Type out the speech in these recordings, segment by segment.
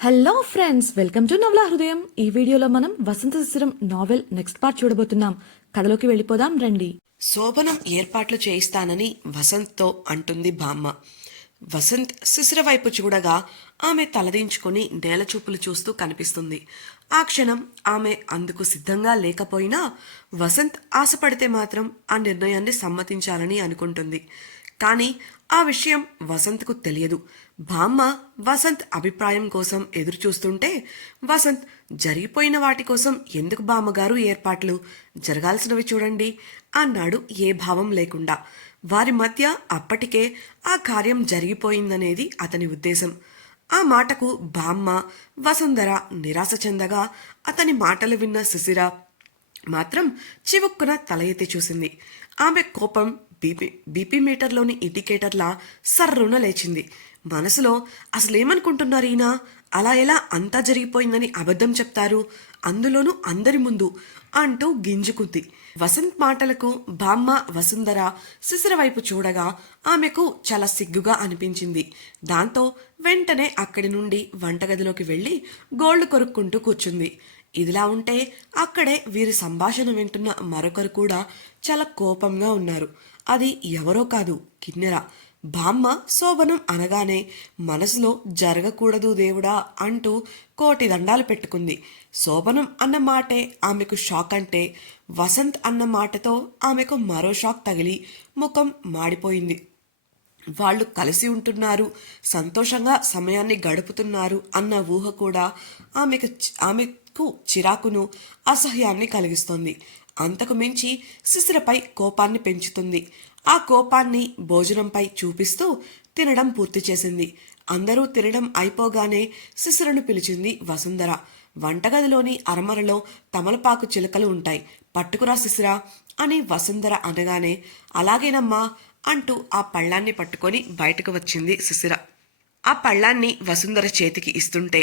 Hello friends, welcome to నవలా హృదయం. ఈ వీడియోలో మనం వసంత శిశిరం నావెల్ నెక్స్ట్ పార్ట్ చూడబోతున్నాం. కథలోకి వెళ్ళిపోదాం రండి. శోభనం ఏర్పాట్లు చేయిస్తానని వసంత్తో అంటుంది బామ్మ. వసంత్ శిశిర వైపు చూడగా ఆమె తలదించుకొని నేలచూపులు చూస్తూ కనిపిస్తుంది. ఆ క్షణం ఆమె అందుకు సిద్ధంగా లేకపోయినా వసంత్ ఆశపడితే మాత్రం ఆ నిర్ణయాన్ని సమ్మతించాలని అనుకుంటుంది. కానీ ఆ విషయం వసంత్కు తెలియదు. బామ్మ వసంత్ అభిప్రాయం కోసం ఎదురుచూస్తుంటే వసంత్ జరిగిపోయిన వాటి కోసం ఎందుకు బామ్మగారు ఏర్పాట్లు, జరగాల్సినవి చూడండి అన్నాడు ఏ భావం లేకుండా. వారి మధ్య అప్పటికే ఆ కార్యం జరిగిపోయిందనేది అతని ఉద్దేశం. ఆ మాటకు బామ్మ వసుంధర నిరాశ చెందగా అతని మాటలు విన్న శిశిర మాత్రం చివుక్కున తల ఎత్తి చూసింది. ఆమె కోపం బీపీ మీటర్లోని ఇండికేటర్లా సర్రున లేచింది. మనసులో అసలేమనుకుంటున్నారు ఈయన? అలా ఎలా అంతా జరిగిపోయిందని అబద్ధం చెప్తారు, అందులోనూ అందరి ముందు అంటూ గింజుకుంది. వసంత్ మాటలకు బామ్మ వసుంధర శిశిర వైపు చూడగా ఆమెకు చాలా సిగ్గుగా అనిపించింది. దాంతో వెంటనే అక్కడి నుండి వంటగదిలోకి వెళ్లి గోళ్లు కొరుక్కుంటూ కూర్చుంది. ఇదిలా ఉంటే అక్కడే వీరి సంభాషణ వింటున్న మరొకరు కూడా చాలా కోపంగా ఉన్నారు. అది ఎవరో కాదు, కిన్నెర. బామ్మ శోభనం అనగానే మనసులో జరగకూడదు దేవుడా అంటూ కోటి దండాలు పెట్టుకుంది. శోభనం అన్న మాటే ఆమెకు షాక్ అంటే వసంత్ అన్న మాటతో ఆమెకు మరో షాక్ తగిలి ముఖం మాడిపోయింది. వాళ్ళు కలిసి ఉంటున్నారు, సంతోషంగా సమయాన్ని గడుపుతున్నారు అన్న ఊహ కూడా ఆమెకు చిరాకును, అసహ్యాన్ని కలిగిస్తోంది. అంతకు మించి శిశిరపై కోపాన్ని పెంచుతుంది. ఆ కోపాన్ని భోజనంపై చూపిస్తూ తినడం పూర్తి చేసింది. అందరూ తినడం అయిపోగానే శిశిరను పిలిచింది వసుంధర. వంటగదిలోని అరమరలో తమలపాకు చిలుకలు ఉంటాయి, పట్టుకురా శిశిర అని వసుంధర అనగానే అలాగేనమ్మా అంటూ ఆ పళ్ళాన్ని పట్టుకొని బయటకు వచ్చింది శిశిర. ఆ పళ్ళాన్ని వసుంధర చేతికి ఇస్తుంటే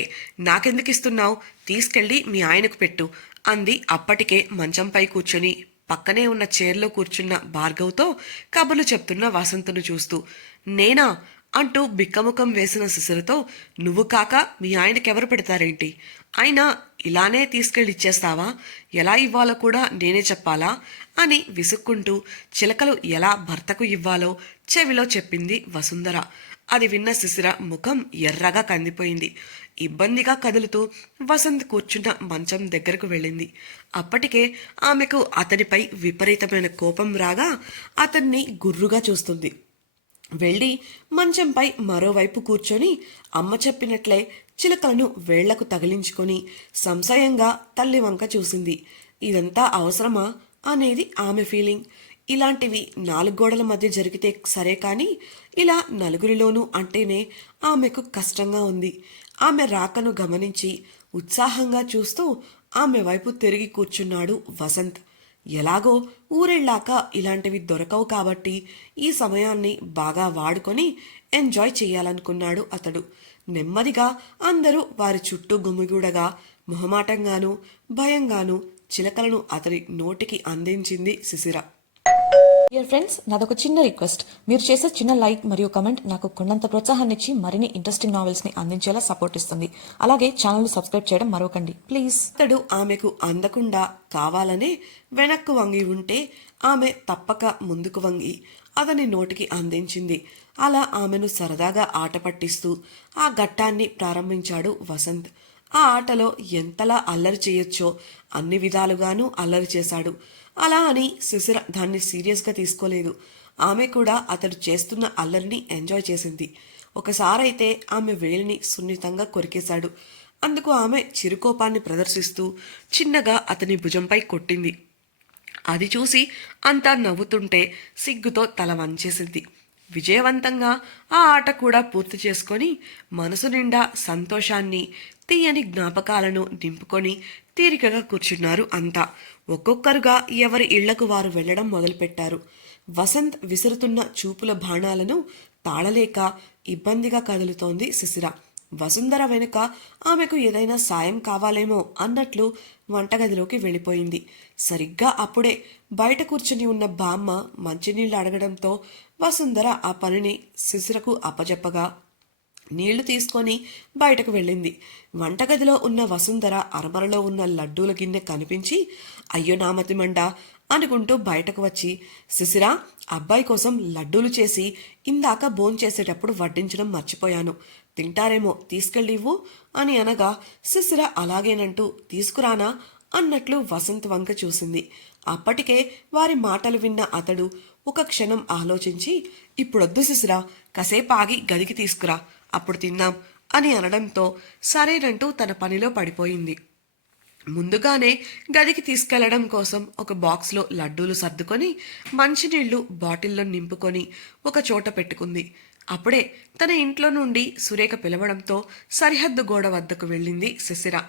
నాకెందుకు ఇస్తున్నావు, తీసుకెళ్లి మీ ఆయనకు పెట్టు అంది. అప్పటికే మంచంపై కూర్చొని పక్కనే ఉన్న చైర్లో కూర్చున్న భార్గవ్తో కబుర్లు చెప్తున్న వసంతను చూస్తూ. నేనా అంటూ బిక్కముఖం వేసిన శిశిరతో నువ్వు కాక మీ ఆయనకెవరు పెడతారేంటి? అయినా ఇలానే తీసుకెళ్ళి ఇచ్చేస్తావా? ఎలా ఇవ్వాలో కూడా నేనే చెప్పాలా అని విసుక్కుంటూ చిలకలు ఎలా భర్తకు ఇవ్వాలో చెవిలో చెప్పింది వసుంధర. అది విన్న శిశిర ముఖం ఎర్రగా కందిపోయింది. ఇబ్బందిగా కదులుతూ వసంత్ కూర్చున్న మంచం దగ్గరకు వెళ్ళింది. అప్పటికే ఆమెకు అతనిపై విపరీతమైన కోపం రాగా అతన్ని గుర్రుగా చూస్తుంది. వెళ్ళి మంచంపై మరోవైపు కూర్చొని అమ్మ చెప్పినట్లే చిలకలను వేళ్లకు తగిలించుకొని సంశయంగా తల్లి వంక చూసింది. ఇదంతా అవసరమా అనేది ఆమె ఫీలింగ్. ఇలాంటివి నాలుగు గోడల మధ్య జరిగితే సరే, కానీ ఇలా నలుగురిలోనూ అంటేనే ఆమెకు కష్టంగా ఉంది. ఆమె రాకను గమనించి ఉత్సాహంగా చూస్తూ ఆమె వైపు తిరిగి కూర్చున్నాడు వసంత్. ఎలాగో ఊరెళ్ళాక ఇలాంటివి దొరకవు కాబట్టి ఈ సమయాన్ని బాగా వాడుకొని ఎంజాయ్ చేయాలనుకున్నాడు అతడు. నెమ్మదిగా అందరూ వారి చుట్టూ గుమిగూడగా మొహమాటంగానూ భయంగానూ చిలకలను అతని నోటికి అందించింది శిశిర. డియర్ ఫ్రెండ్స్, నాదొక చిన్న రిక్వెస్ట్. మీరు చేసే చిన్న లైక్ మరియు కమెంట్ నాకు కొండంత ప్రోత్సాహాన్ని ఇచ్చి మరిన్ని ఇంట్రెస్టింగ్ నావెల్స్ ని అందించేలా సపోర్ట్ ఇస్తుంది. అలాగే ఛానల్ సబ్స్క్రైబ్ చేయడం మరొకండి ప్లీజ్. అతడు ఆమెకు అందకుండా కావాలనే వెనక్కు వంగి ఉంటే ఆమె తప్పక ముందుకు వంగి అతని నోటికి అందించింది. అలా ఆమెను సరదాగా ఆట పట్టిస్తూ ఆ ఘట్టాన్ని ప్రారంభించాడు వసంత్. ఆ ఆటలో ఎంతలా అల్లరి చేయొచ్చో అన్ని విధాలుగానూ అల్లరి చేశాడు. అలా అని శిశిర దాన్ని సీరియస్గా తీసుకోలేదు. ఆమె కూడా అతడు చేస్తున్న అల్లరిని ఎంజాయ్ చేసింది. ఒకసారైతే ఆమె వేలిని సున్నితంగా కొరికేశాడు. అందుకు ఆమె చిరుకోపాన్ని ప్రదర్శిస్తూ చిన్నగా అతని భుజంపై కొట్టింది. అది చూసి అంతా నవ్వుతుంటే సిగ్గుతో తల వంచేసింది. విజయవంతంగా ఆ ఆట కూడా పూర్తి చేసుకొని మనసు నిండా సంతోషాన్ని, తీయని జ్ఞాపకాలను నింపుకొని తీరికగా కూర్చున్నారు అంతా. ఒక్కొక్కరుగా ఎవరి ఇళ్లకు వారు వెళ్లడం మొదలుపెట్టారు. వసంత్ విసురుతున్న చూపుల బాణాలను తాళలేక ఇబ్బందిగా కదులుతోంది శిశిర. వసుంధర వెనుక ఆమెకు ఏదైనా సాయం కావాలేమో అన్నట్లు వంటగదిలోకి వెళ్ళిపోయింది. సరిగ్గా అప్పుడే బయట కూర్చుని ఉన్న బామ్మ మంచినీళ్లు అడగడంతో వసుంధర ఆ పనిని శిశిరకు అప్పజెప్పగా నీళ్లు తీసుకొని బయటకు వెళ్ళింది. వంటగదిలో ఉన్న వసుంధర అరమరలో ఉన్న లడ్డూల గిన్నె కనిపించి అయ్యో నామతిమండ అనుకుంటూ బయటకు వచ్చి, శిశిరా, అబ్బాయి కోసం లడ్డూలు చేసి ఇందాక భోంచేసేటప్పుడు వడ్డించడం మర్చిపోయాను, తింటారేమో తీసుకెళ్ళివ్వు అని అనగా శిశిర అలాగేనంటూ తీసుకురానా అన్నట్లు వసంత్ వంక చూసింది. అప్పటికే వారి మాటలు విన్న అతడు ఒక క్షణం ఆలోచించి, ఇప్పుడొద్దు శిశిరా, కాసేపు ఆగి గదికి తీసుకురా, అప్పుడు తిన్నాం అని అనడంతో సరేనంటూ తన పనిలో పడిపోయింది. ముందుగానే గదికి తీసుకెళ్లడం కోసం ఒక బాక్స్లో లడ్డూలు సర్దుకొని మంచినీళ్లు బాటిల్లో నింపుకొని ఒక చోట పెట్టుకుంది. అప్పుడే తన ఇంట్లో నుండి సురేఖ పిలవడంతో సరిహద్దు గోడ వద్దకు వెళ్ళింది శిశిర.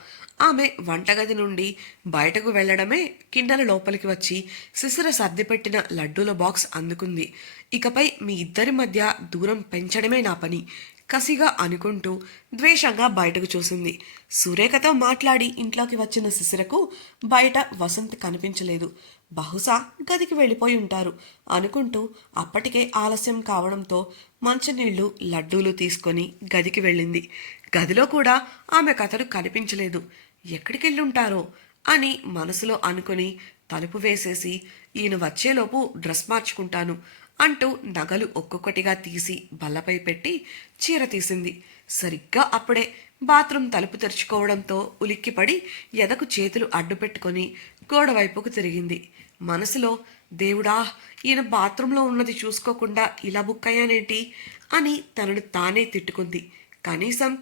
ఆమె వంటగది నుండి బయటకు వెళ్లడమే కిందల లోపలికి వచ్చి శిశిర సర్దిపెట్టిన లడ్డూల బాక్స్ అందుకుంది. ఇకపై మీ ఇద్దరి మధ్య దూరం పెంచడమే నా పని కసిగా అనుకుంటూ ద్వేషంగా బయటకు చూసింది. సురేఖతో మాట్లాడి ఇంట్లోకి వచ్చిన శిశిరకు బయట వసంత్ కనిపించలేదు. బహుశా గదికి వెళ్ళిపోయి ఉంటారు అనుకుంటూ అప్పటికే ఆలస్యం కావడంతో మంచినీళ్లు లడ్డూలు తీసుకొని గదికి వెళ్ళింది. గదిలో కూడా ఆమె కథలు కనిపించలేదు. ఎక్కడికెళ్ళుంటారో అని మనసులో అనుకుని తలుపు వేసేసి ఈయన వచ్చేలోపు డ్రెస్ మార్చుకుంటాను అంటూ నగలు ఒక్కొక్కటిగా తీసి బల్లపై పెట్టి చీర తీసింది. సరిగ్గా అప్పుడే బాత్రూమ్ తలుపు తెరుచుకోవడంతో ఉలిక్కిపడి ఎదకు చేతులు అడ్డుపెట్టుకొని గోడవైపుకు తిరిగింది. మనసులో దేవుడా, ఈయన బాత్రూంలో ఉన్నది చూసుకోకుండా ఇలా బుక్ అయ్యానేంటి అని తనను తానే తిట్టుకుంది. కనీసం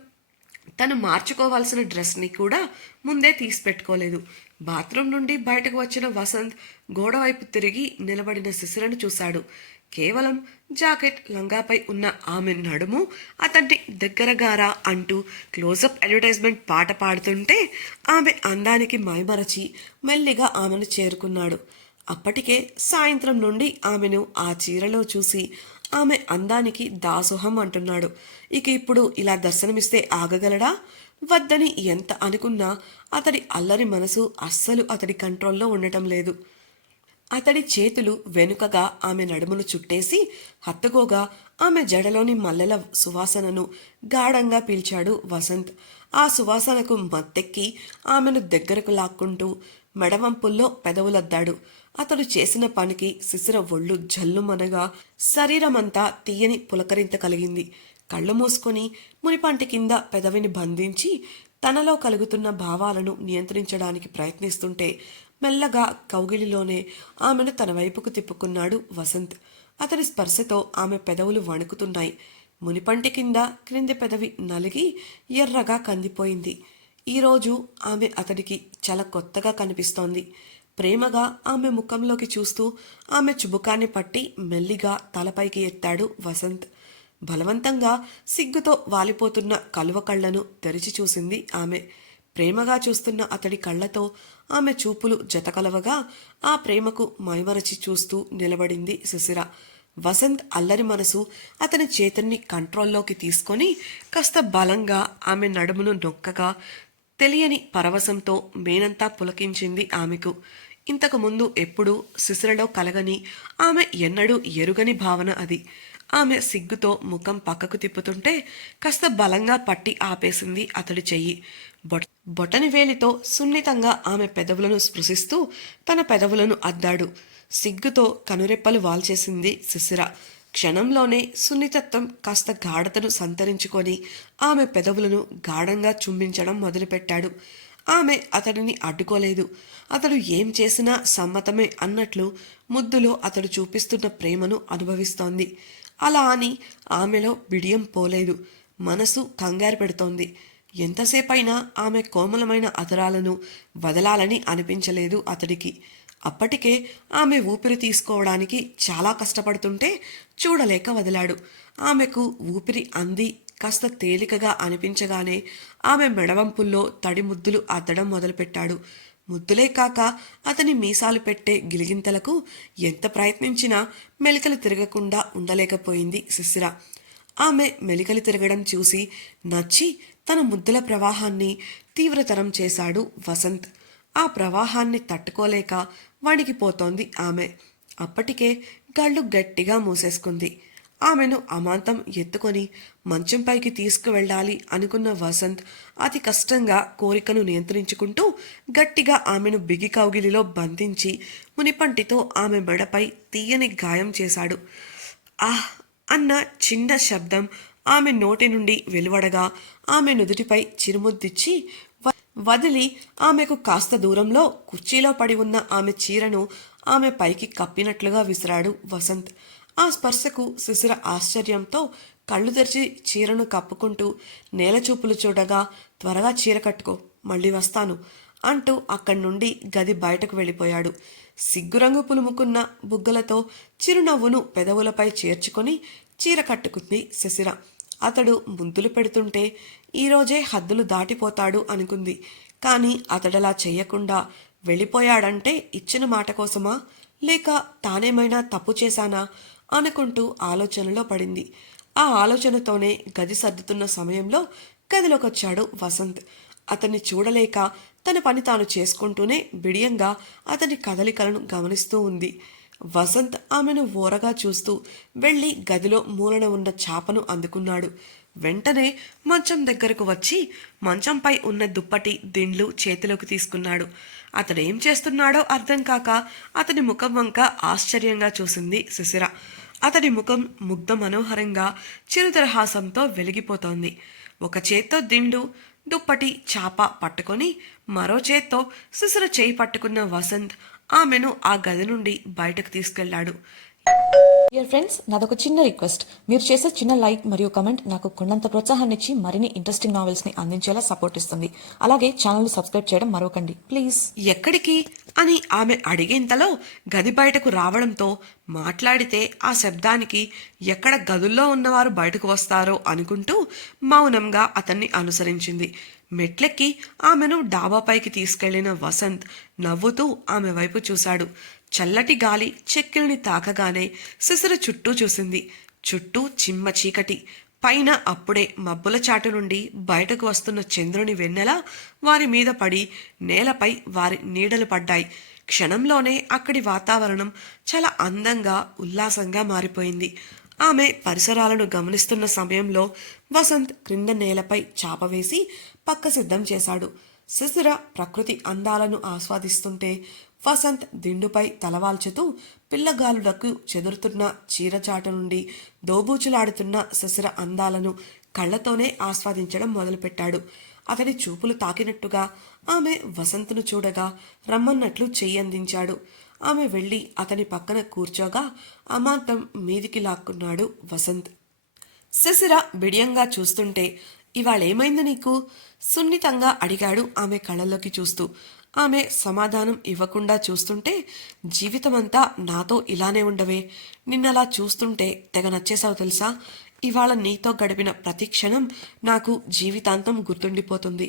తను మార్చుకోవాల్సిన డ్రెస్ని కూడా ముందే తీసి పెట్టుకోలేదు. బాత్రూమ్ నుండి బయటకు వచ్చిన వసంత్ గోడవైపు తిరిగి నిలబడిన శిశిరను చూశాడు. కేవలం జాకెట్ లంగాపై ఉన్న ఆమె నడుము అతన్ని దగ్గరగారా అంటూ క్లోజప్ అడ్వర్టైజ్మెంట్ పాట పాడుతుంటే ఆమె అందానికి మైమరచి మెల్లిగా ఆమెను చేరుకున్నాడు. అప్పటికే సాయంత్రం నుండి ఆమెను ఆ చీరలో చూసి ఆమె అందానికి దాసోహం అంటున్నాడు. ఇక ఇప్పుడు ఇలా దర్శనమిస్తే ఆగగలడా? వద్దని ఎంత అనుకున్నా అతడి అల్లరి మనసు అస్సలు అతడి కంట్రోల్లో ఉండటం లేదు. అతడి చేతులు వెనుకగా ఆమె నడుమును చుట్టేసి హత్తుకోగా ఆమె జడలోని మల్లెల సువాసనను గాఢంగా పీల్చాడు వసంత్. ఆ సువాసనకు మత్తెక్కి ఆమెను దగ్గరకు లాక్కుంటూ మెడవంపుల్లో పెదవులద్దాడు. అతడు చేసిన పనికి శిశిర ఒళ్ళు జల్లుమనగా శరీరమంతా తీయని పులకరింత కలిగింది. కళ్ళు మూసుకొని మునిపంటి కింద పెదవిని బంధించి తనలో కలుగుతున్న భావాలను నియంత్రించడానికి ప్రయత్నిస్తుంటే మెల్లగా కౌగిలిలోనే ఆమెను తన వైపుకు తిప్పుకున్నాడు వసంత్. అతని స్పర్శతో ఆమె పెదవులు వణుకుతున్నాయి. మునిపంటి కింద క్రింది పెదవి నలిగి ఎర్రగా కందిపోయింది. ఈరోజు ఆమె అతడికి చాలా కొత్తగా కనిపిస్తోంది. ప్రేమగా ఆమె ముఖంలోకి చూస్తూ ఆమె చుబుకాన్ని పట్టి మెల్లిగా తలపైకి ఎత్తాడు వసంత్. బలవంతంగా సిగ్గుతో వాలిపోతున్న కలువ కళ్లను తెరిచి చూసింది ఆమె. ప్రేమగా చూస్తున్న అతడి కళ్లతో ఆమె చూపులు జతకలవగా ఆ ప్రేమకు మైమరచి చూస్తూ నిలబడింది శిశిర. వసంత్ అల్లరి మనసు అతని చేతుల్ని కంట్రోల్లోకి తీసుకొని కాస్త బలంగా ఆమె నడుమును నొక్కగా తెలియని పరవశంతో మేనంతా పులకించింది ఆమెకు. ఇంతకు ముందు ఎప్పుడూ శిశిరలో కలగని, ఆమె ఎన్నడూ ఎరుగని భావన అది. ఆమె సిగ్గుతో ముఖం పక్కకు తిప్పుతుంటే కాస్త బలంగా పట్టి ఆపేసింది అతడి చెయ్యి. బొటని వేలితో సున్నితంగా ఆమె పెదవులను స్పృశిస్తూ తన పెదవులను అద్దాడు. సిగ్గుతో కనురెప్పలు వాల్చేసింది శిశిర. క్షణంలోనే సున్నితత్వం కాస్త గాఢతను సంతరించుకొని ఆమె పెదవులను గాఢంగా చుంబించడం మొదలుపెట్టాడు. ఆమె అతడిని అడ్డుకోలేదు. అతడు ఏం చేసినా సమ్మతమే అన్నట్లు ముద్దులో అతడు చూపిస్తున్న ప్రేమను అనుభవిస్తోంది. అలా అని ఆమెలో బిడియం పోలేదు. మనసు కంగారు పెడుతోంది. ఎంతసేపైనా ఆమె కోమలమైన అదరాలను వదలాలని అనిపించలేదు అతడికి. అప్పటికే ఆమె ఊపిరి తీసుకోవడానికి చాలా కష్టపడుతుంటే చూడలేక వదిలాడు. ఆమెకు ఊపిరి అంది కాస్త తేలికగా అనిపించగానే ఆమె మెడవంపుల్లో తడి ముద్దులు అద్దడం మొదలుపెట్టాడు. ముద్దులే కాక అతని మీసాలు పెట్టే గిలిగింతలకు ఎంత ప్రయత్నించినా మెలికలు తిరగకుండా ఉండలేకపోయింది శిశిర. ఆమె మెలికలు తిరగడం చూసి నచ్చి తన ముద్దుల ప్రవాహాన్ని తీవ్రతరం చేశాడు వసంత్. ఆ ప్రవాహాన్ని తట్టుకోలేక వణికిపోతోంది ఆమె. అప్పటికే కళ్ళు గట్టిగా మూసేసుకుంది. ఆమెను అమాంతం ఎత్తుకొని మంచంపైకి తీసుకువెళ్ళాలి అనుకున్న వసంత్ అతి కష్టంగా కోరికను నియంత్రించుకుంటూ గట్టిగా ఆమెను బిగి కౌగిలిలో బంధించి మునిపంటితో ఆమె మెడపై తీయని గాయం చేశాడు. ఆహ్ అన్న చిన్న శబ్దం ఆమె నోటి నుండి వెలువడగా ఆమె నుదుటిపై చిరుముద్దిచ్చి వదిలి ఆమెకు కాస్త దూరంలో కుర్చీలో పడి ఉన్న ఆమె చీరను ఆమె పైకి కప్పినట్లుగా విసిరాడు వసంత్. ఆ స్పర్శకు శిశిర ఆశ్చర్యంతో కళ్ళు తెరిచి చీరను కప్పుకుంటూ నేలచూపులు చూడగా, త్వరగా చీర కట్టుకో, మళ్ళీ వస్తాను అంటూ అక్కడి నుండి గది బయటకు వెళ్ళిపోయాడు. సిగ్గురంగు పులుముకున్న బుగ్గలతో చిరునవ్వును పెదవులపై చేర్చుకొని చీర కట్టుకుంది శిశిర. అతడు ముద్దులు పెడుతుంటే ఈరోజే హద్దులు దాటిపోతాడు అనుకుంది. కానీ అతడలా చెయ్యకుండా వెళ్ళిపోయాడంటే ఇచ్చిన మాట కోసమా, లేక తానేమైనా తప్పు చేశానా అనుకుంటూ ఆలోచనలో పడింది. ఆ ఆలోచనతోనే గది సర్దుతున్న సమయంలో గదిలోకొచ్చాడు వసంత్. అతన్ని చూడలేక తన పని తాను చేసుకుంటూనే బిడియంగా అతని కదలికలను గమనిస్తూ ఉంది. వసంత్ ఆమెను ఓరగా చూస్తూ వెళ్లి గదిలో మూలన ఉన్న చాపను అందుకున్నాడు. వెంటనే మంచం దగ్గరకు వచ్చి మంచంపై ఉన్న దుప్పటి దిండ్లు చేతిలోకి తీసుకున్నాడు. అతడేం చేస్తున్నాడో అర్థం కాక అతని ముఖం వంక ఆశ్చర్యంగా చూసింది శిశిర. అతడి ముఖం ముగ్ధ మనోహరంగా చిరుదరహాసంతో వెలిగిపోతోంది. ఒక చేత్తో దిండు దుప్పటి చాప పట్టుకొని మరో చేత్తో శిశిర చేయి పట్టుకున్న వసంత్ ఆమెను ఆ గది నుండి బయటకు తీసుకెళ్లాడు. డియర్ ఫ్రెండ్స్, నాదొక చిన్న రిక్వెస్ట్. మీరు చేసే చిన్న లైక్ మరియు కమెంట్ నాకు కొండంత ప్రోత్సాహాన్ని ఇచ్చి మరిన్ని ఇంట్రెస్టింగ్ నావెల్స్ ని అందించేలా సపోర్ట్ ఇస్తుంది. అలాగే ఛానల్ సబ్స్క్రైబ్ చేయడం మరవకండి ప్లీజ్. ఎక్కడికి అని ఆమె అడిగేంతలో గది బయటకు రావడంతో మాట్లాడితే ఆ శబ్దానికి ఎక్కడ గదుల్లో ఉన్నవారు బయటకు వస్తారో అనుకుంటూ మౌనంగా అతన్ని అనుసరించింది. మెట్లెక్కి ఆమెను డాబాపైకి తీసుకెళ్లిన వసంత్ నవ్వుతూ ఆమె వైపు చూశాడు. చల్లటి గాలి చెక్కిలిని తాకగానే శిశిర చుట్టూ చూసింది. చుట్టూ చిమ్మ చీకటి. పైన అప్పుడే మబ్బుల చాటు నుండి బయటకు వస్తున్న చంద్రుని వెన్నెల వారి మీద పడి నేలపై వారి నీడలు పడ్డాయి. క్షణంలోనే అక్కడి వాతావరణం చాలా అందంగా ఉల్లాసంగా మారిపోయింది. ఆమె పరిసరాలను గమనిస్తున్న సమయంలో వసంత్ క్రింద నేలపై చాప వేసి పక్క సిద్ధం చేశాడు. శిశిర ప్రకృతి అందాలను ఆస్వాదిస్తుంటే వసంత్ దిండుపై తలవాల్చుతూ పిల్లగాలులకు చెదురుతున్న చీరచాట నుండి దోబూచులాడుతున్న శిశిర అందాలను కళ్లతోనే ఆస్వాదించడం మొదలుపెట్టాడు. అతడి చూపులు తాకినట్టుగా ఆమె వసంత్ను చూడగా రమ్మన్నట్లు చెయ్యందించాడు. ఆమె వెళ్లి అతని పక్కన కూర్చోగా అమాంతం మీదికి లాక్కున్నాడు వసంత్. శిశిర బిడియంగా చూస్తుంటే ఇవాళేమైంది నీకు? సున్నితంగా అడిగాడు ఆమె కళ్ళల్లోకి చూస్తూ. ఆమె సమాధానం ఇవ్వకుండా చూస్తుంటే జీవితమంతా నాతో ఇలానే ఉండవే, నిన్నలా చూస్తుంటే తెగ నచ్చేసావు తెలుసా. ఇవాళ నీతో గడిపిన ప్రతి క్షణం నాకు జీవితాంతం గుర్తుండిపోతుంది.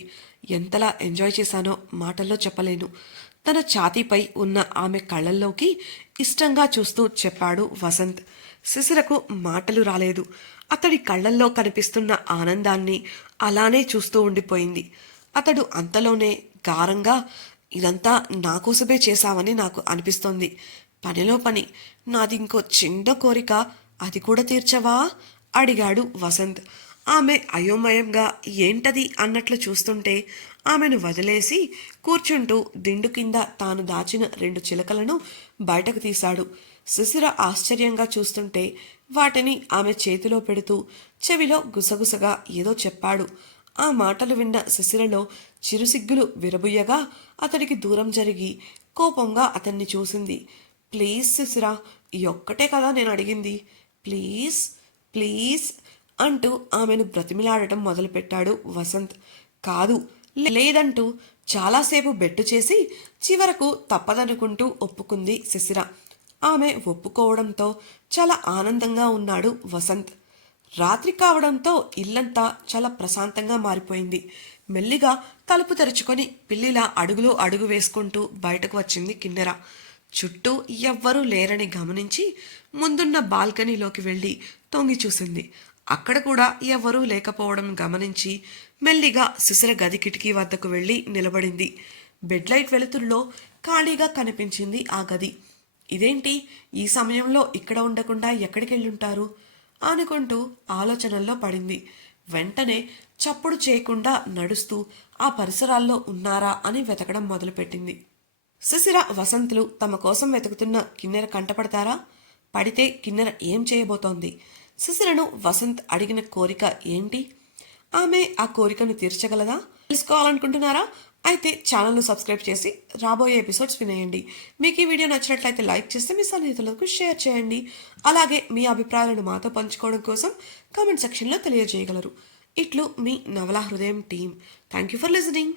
ఎంతలా ఎంజాయ్ చేశానో మాటల్లో చెప్పలేను. తన ఛాతీపై ఉన్న ఆమె కళ్ళల్లోకి ఇష్టంగా చూస్తూ చెప్పాడు వసంత్. శిశిరకు మాటలు రాలేదు. అతడి కళ్ళల్లో కనిపిస్తున్న ఆనందాన్ని అలానే చూస్తూ ఉండిపోయింది. అతడు అంతలోనే గారంగా, ఇదంతా నాకోసమే చేశావని నాకు అనిపిస్తోంది. పనిలో పని నాది ఇంకో చిన్న కోరిక, అది కూడా తీర్చవా అడిగాడు వసంత్. ఆమె అయోమయంగా ఏంటది అన్నట్లు చూస్తుంటే ఆమెను వదిలేసి కూర్చుంటూ దిండు కింద తాను దాచిన 2 చిలకలను బయటకు తీశాడు. శిశిర ఆశ్చర్యంగా చూస్తుంటే వాటిని ఆమె చేతిలో పెడుతూ చెవిలో గుసగుసగా ఏదో చెప్పాడు. ఆ మాటలు విన్న శిశిరలో చిరుసిగ్గులు విరబుయ్యగా అతడికి దూరం జరిగి కోపంగా అతన్ని చూసింది. ప్లీజ్ శిశిర, ఈ ఒక్కటే కదా నేను అడిగింది, ప్లీజ్ ప్లీజ్ అంటూ ఆమెను బ్రతిమిలాడటం మొదలుపెట్టాడు వసంత్. కాదు లేదంటూ చాలాసేపు బెట్టు చేసి చివరకు తప్పదనుకుంటూ ఒప్పుకుంది శిశిర. ఆమె ఒప్పుకోవడంతో చాలా ఆనందంగా ఉన్నాడు వసంత్. రాత్రి కావడంతో ఇల్లంతా చాలా ప్రశాంతంగా మారిపోయింది. మెల్లిగా తలుపు తెరుచుకొని పిల్లిలా అడుగులో అడుగు వేసుకుంటూ బయటకు వచ్చింది కిన్నెర. చుట్టూ ఎవ్వరూ లేరని గమనించి ముందున్న బాల్కనీలోకి వెళ్ళి తొంగి చూసింది. అక్కడ కూడా ఎవరూ లేకపోవడం గమనించి మెల్లిగా శిశిర గది కిటికీ వద్దకు వెళ్ళి నిలబడింది. బెడ్ లైట్ వెలుతురులో ఖాళీగా కనిపించింది ఆ గది. ఇదేంటి ఈ సమయంలో ఇక్కడ ఉండకుండా ఎక్కడికి వెళ్ళుంటారు? అనుకుంటూ ఆలోచనల్లో పడింది. వెంటనే చప్పుడు చేయకుండా నడుస్తూ ఆ పరిసరాల్లో ఉన్నారా అని వెతకడం మొదలుపెట్టింది. శిశిర, వసంతులు తమ కోసం వెతుకుతున్న కిన్నెర కంటపడతారా? పడితే కిన్నెర ఏం చేయబోతోంది? శిశిరను వసంత్ అడిగిన కోరిక ఏంటి? ఆమె ఆ కోరికను తీర్చగలదా? తెలుసుకోవాలనుకుంటున్నారా? అయితే ఛానల్ను సబ్స్క్రైబ్ చేసి రాబోయే ఎపిసోడ్స్ వినేయండి. మీకు ఈ వీడియో నచ్చినట్లయితే లైక్ చేస్తే మీ సన్నిహితులకు షేర్ చేయండి. అలాగే మీ అభిప్రాయాలను మాతో పంచుకోవడం కోసం కామెంట్ సెక్షన్లో తెలియజేయగలరు. ఇట్లు మీ నవలా హృదయం team. Thank you for listening.